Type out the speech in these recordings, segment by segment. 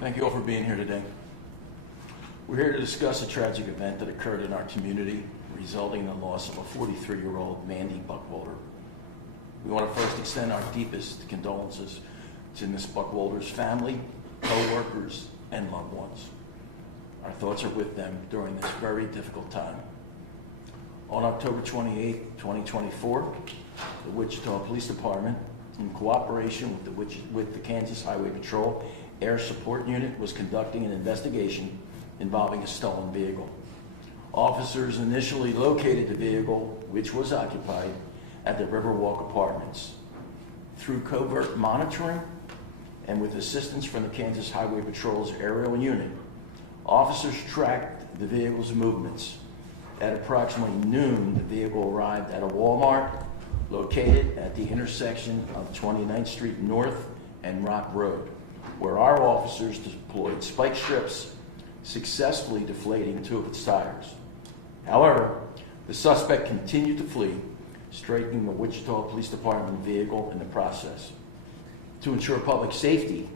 Thank you all for being here today. We're here to discuss a tragic event that occurred in our community, resulting in the loss of a 43-year-old Mandy Buckwalter. We want to first extend our deepest condolences to Ms. Buckwalter's family, co-workers, and loved ones. Our thoughts are with them during this very difficult time. On October 28, 2024, the Wichita Police Department, in cooperation with the Kansas Highway Patrol Air Support Unit, was conducting an investigation involving a stolen vehicle. Officers initially located the vehicle, which was occupied, at the Riverwalk Apartments. Through covert monitoring and with assistance from the Kansas Highway Patrol's aerial unit, officers tracked the vehicle's movements. At approximately noon, the vehicle arrived at a Walmart located at the intersection of 29th Street North and Rock Road, where our officers deployed spike strips, successfully deflating 2 of its tires. However, the suspect continued to flee, striking the Wichita Police Department vehicle in the process. To ensure public safety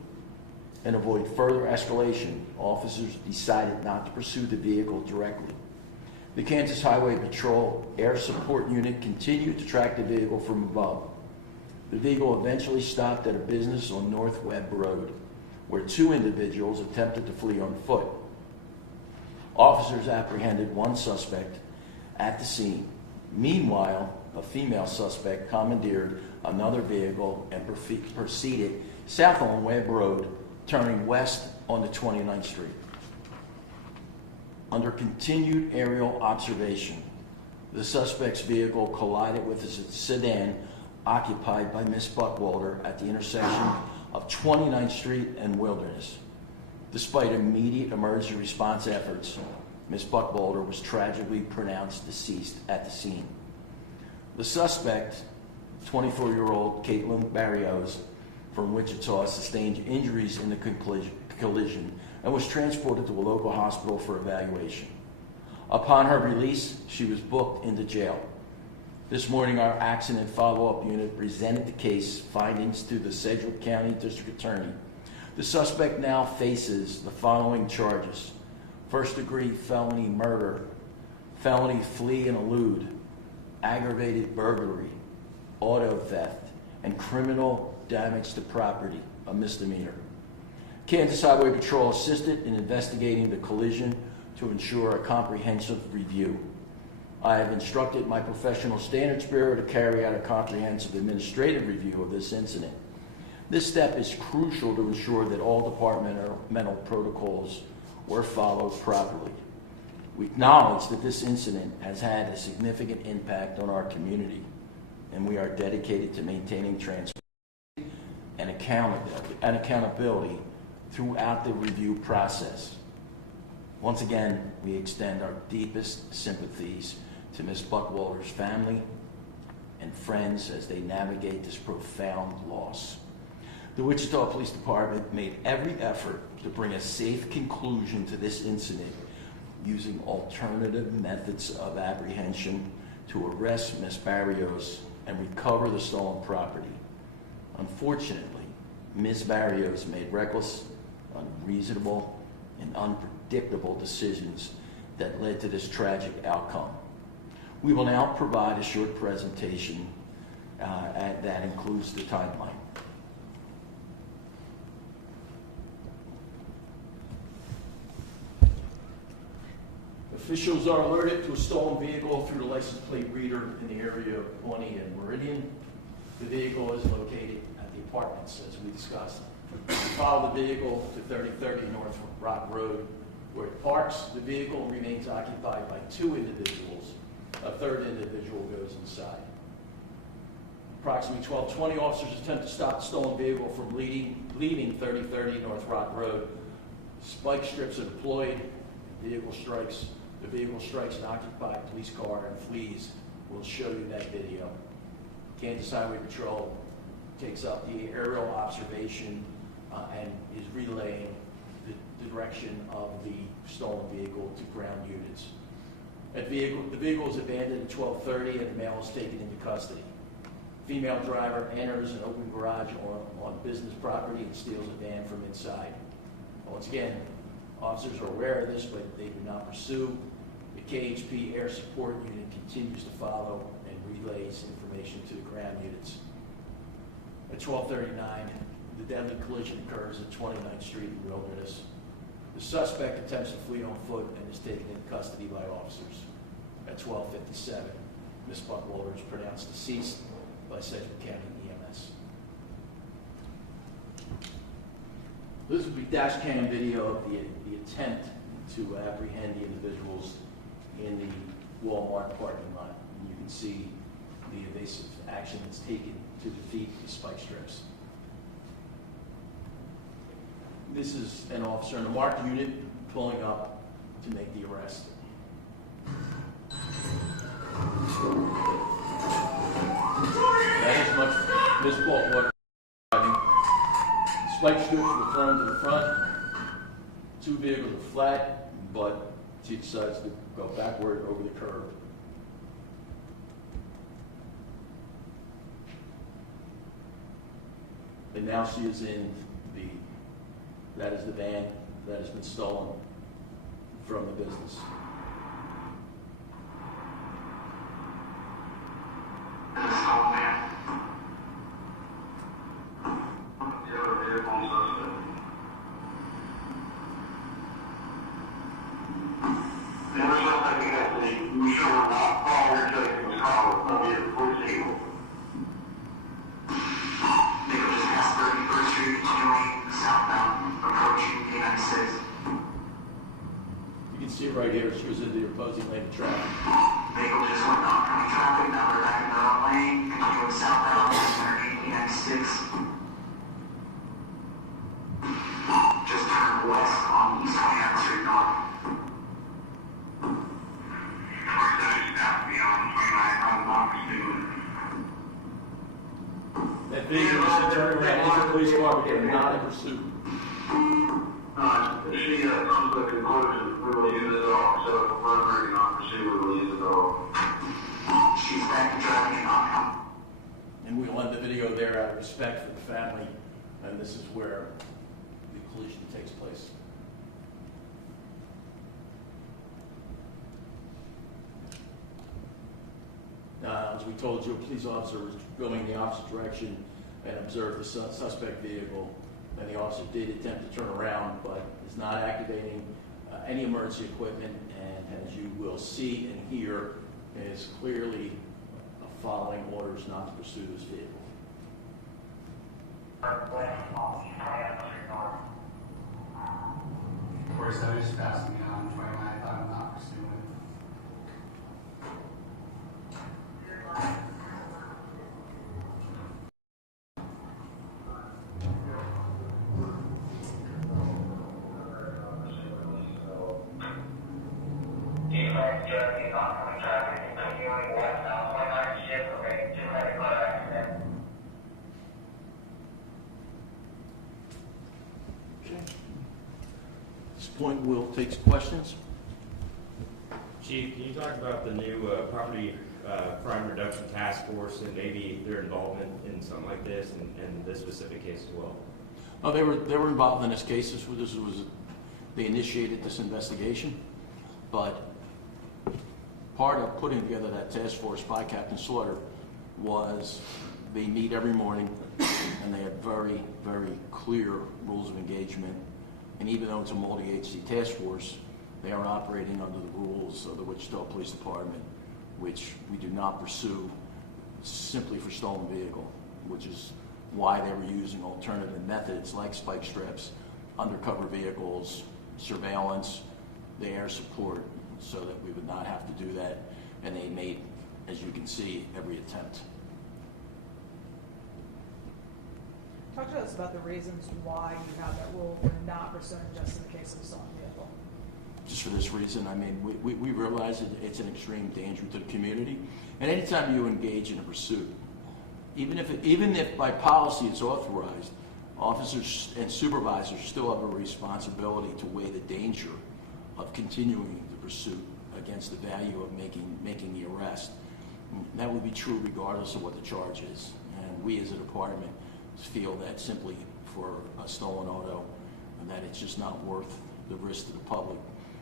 and avoid further escalation, officers decided not to pursue the vehicle directly. The Kansas Highway Patrol Air Support Unit continued to track the vehicle from above. The vehicle eventually stopped at a business on North Webb Road, where 2 individuals attempted to flee on foot. Officers apprehended 1 suspect at the scene. Meanwhile, a female suspect commandeered another vehicle and proceeded south on Webb Road, turning west onto 29th Street. Under continued aerial observation, the suspect's vehicle collided with a sedan occupied by Ms. Buckwalter at the intersection of 29th Street and Wilderness. Despite immediate emergency response efforts, Ms. Buckwalter was tragically pronounced deceased at the scene. The suspect, 24-year-old Caitlin Barrios from Wichita, sustained injuries in the collision and was transported to a local hospital for evaluation. Upon her release, she was booked into jail. This morning, our accident follow-up unit presented the case findings to the Sedgwick County District Attorney. The suspect now faces the following charges: first-degree felony murder, felony flee and elude, aggravated burglary, auto theft, and criminal damage to property, a misdemeanor. Kansas Highway Patrol assisted in investigating the collision to ensure a comprehensive review. I have instructed my professional standards bureau to carry out a comprehensive administrative review of this incident. This step is crucial to ensure that all departmental protocols were followed properly. We acknowledge that this incident has had a significant impact on our community, and we are dedicated to maintaining transparency and accountability throughout the review process. Once again, we extend our deepest sympathies to Ms. Buckwalter's family and friends as they navigate this profound loss. The Wichita Police Department made every effort to bring a safe conclusion to this incident using alternative methods of apprehension to arrest Ms. Barrios and recover the stolen property. Unfortunately, Ms. Barrios made reckless, unreasonable, and unpredictable decisions that led to this tragic outcome. We will now provide a short presentation that includes the timeline. Officials are alerted to a stolen vehicle through the license plate reader in the area of Pawnee and Meridian. The vehicle is located at the apartments, as we discussed. We follow the vehicle to 3030 North Rock Road, where it parks. The vehicle remains occupied by 2 individuals. A 3rd individual goes inside. Approximately 12:20, officers attempt to stop the stolen vehicle from leaving 3030 North Rock Road. Spike strips are deployed. The vehicle strikes an occupied police car and flees. We'll show you that video. Kansas Highway Patrol takes up the aerial observation and is relaying the direction of the stolen vehicle to ground units. The vehicle is abandoned at 12:30 and the male is taken into custody. Female driver enters an open garage on business property and steals a van from inside. Once again, officers are aware of this, but they do not pursue. The KHP Air Support Unit continues to follow and relays information to the ground units. At 12:39, the deadly collision occurs at 29th Street in Wilderness. The suspect attempts to flee on foot and is taken into custody by officers. At 12:57, Ms. Buckwalter is pronounced deceased by Sedgwick County EMS. This would be dash cam video of the attempt to apprehend the individuals in the Walmart parking lot. And you can see the evasive action that's taken to defeat the spike strips. This is an officer in a marked unit pulling up to make the arrest. That is much Ms. Buckwalter driving. Spike strips were thrown to the front. Two vehicles are flat, but she decides to go backward over the curb. And now she is in that is the van that has been stolen from the business. You can see right here, she was in the opposing lane of traffic. Vehicle just went oncoming traffic, now they're back in their own lane, continuing southbound, 1896. Just turned west on East 29th Street North. That vehicle is turning around into the police car, but they're not in pursuit. She comes to the conclusion we will use it all, so if we're very not pursue, we will use it all. She's back to driving and not come. And we will end the video there out of respect for the family, and this is where the collision takes place. As we told you, a police officer was going in the opposite direction and observed the suspect vehicle, and the officer did attempt to turn around, but is not activating any emergency equipment, and as you will see and hear, is clearly following orders not to pursue this vehicle. Of course, I was just passing me on 29th. I'm not pursuing it. At this point, we'll take some questions. Chief, can you talk about the new property crime reduction task force and maybe their involvement in something like this and this specific case as well? Oh, they were involved in this case. They initiated this investigation, but part of putting together that task force by Captain Slaughter was they meet every morning and they have very, very clear rules of engagement. And even though it's a multi-agency task force, they are operating under the rules of the Wichita Police Department, which we do not pursue simply for stolen vehicle, which is why they were using alternative methods like spike strips, undercover vehicles, surveillance, the air support, so that we would not have to do that. And they made, as you can see, every attempt. Talk to us about the reasons why you have that rule for not pursuing just in the case of a stolen vehicle. Just for this reason, I mean, we realize that it's an extreme danger to the community. And anytime you engage in a pursuit, even if by policy it's authorized, officers and supervisors still have a responsibility to weigh the danger of continuing the pursuit against the value of making the arrest. And that would be true regardless of what the charge is. And we as a department feel that simply for a stolen auto, and that it's just not worth the risk to the public.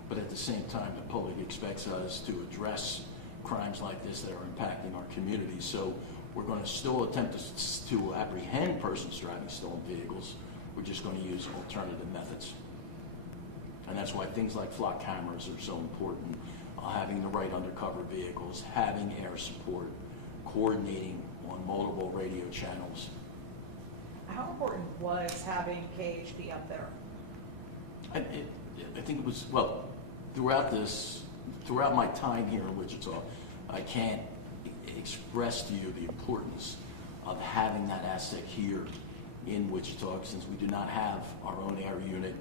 But at the same time, the public expects us to address crimes like this that are impacting our community. So we're going to still attempt to apprehend persons driving stolen vehicles. We're just going to use alternative methods. And that's why things like flock cameras are so important. Having the right undercover vehicles, having air support, coordinating on multiple radio channels. How important was having KHB up there? I think it was, well, throughout my time here in Wichita, I can't express to you the importance of having that asset here in Wichita, since we do not have our own air unit,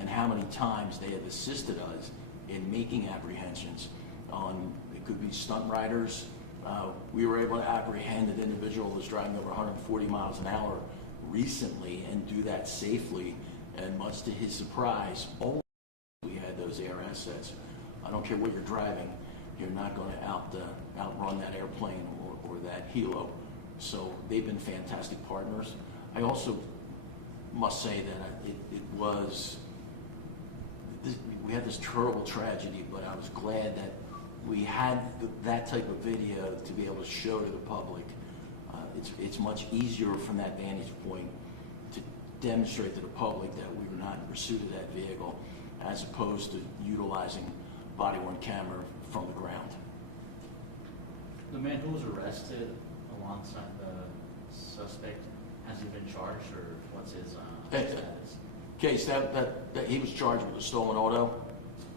and how many times they have assisted us in making apprehensions on, it could be stunt riders. We were able to apprehend an individual who was driving over 140 miles an hour recently and do that safely, and much to his surprise, we had those air assets. I don't care what you're driving, you're not going to outrun that airplane or that helo. So they've been fantastic partners. I also must say that we had this terrible tragedy, but I was glad that we had that type of video to be able to show to the public. It's much easier from that vantage point to demonstrate to the public that we were not in pursuit of that vehicle, as opposed to utilizing body-worn camera from the ground. The man who was arrested alongside the suspect, has he been charged, or what's his status? Case that he was charged with a stolen auto.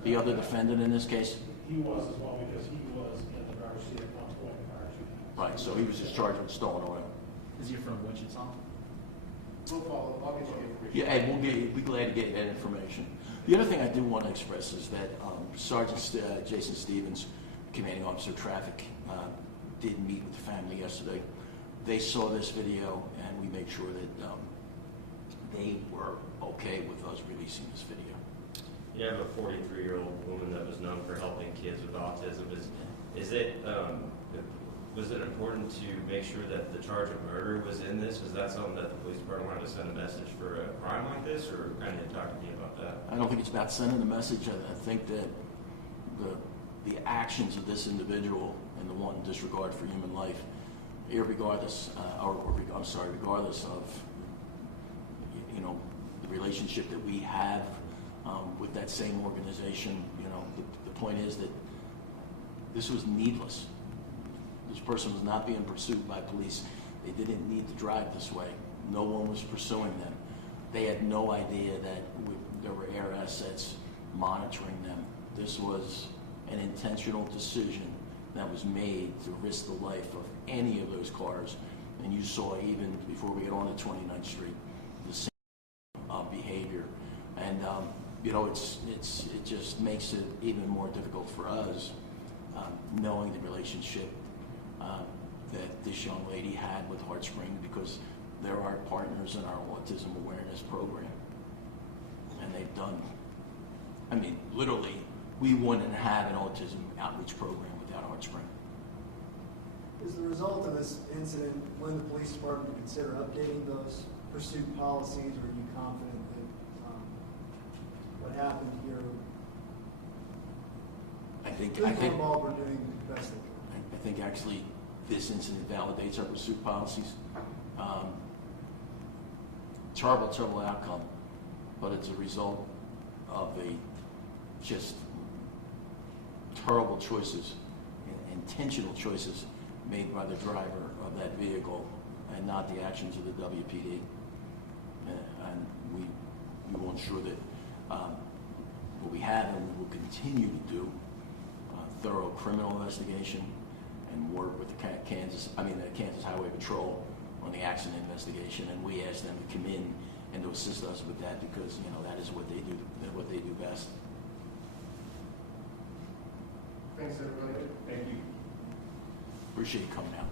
The other defendant in this case. He was as well, because he was in the driver's seat at one point in the car accident. Right. So he was just charged with stolen auto. Is he from Wichita? We'll follow. I'll get you information. Yeah, Ed, we'll be glad to get that information. The other thing I do want to express is that Sergeant Jason Stevens, Commanding Officer of Traffic, did meet with the family yesterday. They saw this video, and we made sure that they were okay with us releasing this video. You have a 43-year-old woman that was known for helping kids with autism. Was it important to make sure that the charge of murder was in this? Was that something that the police department wanted to send a message for a crime like this, or kind of talk to me about that? I don't think it's about sending a message. I think that the actions of this individual and the one disregard for human life, regardless of the relationship that we have with that same organization. The point is that this was needless. This person was not being pursued by police. They didn't need to drive this way. No one was pursuing them. They had no idea that there were air assets monitoring them. This was an intentional decision that was made to risk the life of any of those cars. And you saw, even before we get on to 29th Street, the same behavior. And it just makes it even more difficult for us knowing the relationship that this young lady had with Heartspring, because they're our partners in our autism awareness program. And they've done, literally, we wouldn't have an autism outreach program without Heartspring. Is the result of this incident when the police department to consider updating those pursuit policies, or are you confident that what happened here, I think involved we're doing the best they can? I think actually this incident validates our pursuit policies. Terrible outcome, but it's a result of just terrible choices, intentional choices made by the driver of that vehicle, and not the actions of the WPD. And we will ensure that what we have, and we will continue to do, thorough criminal investigation and work with the Kansas Highway Patrol on the accident investigation. And we ask them to come in and to assist us with that, because that is what they do best. Thanks, everybody. Thank you. Appreciate you coming out.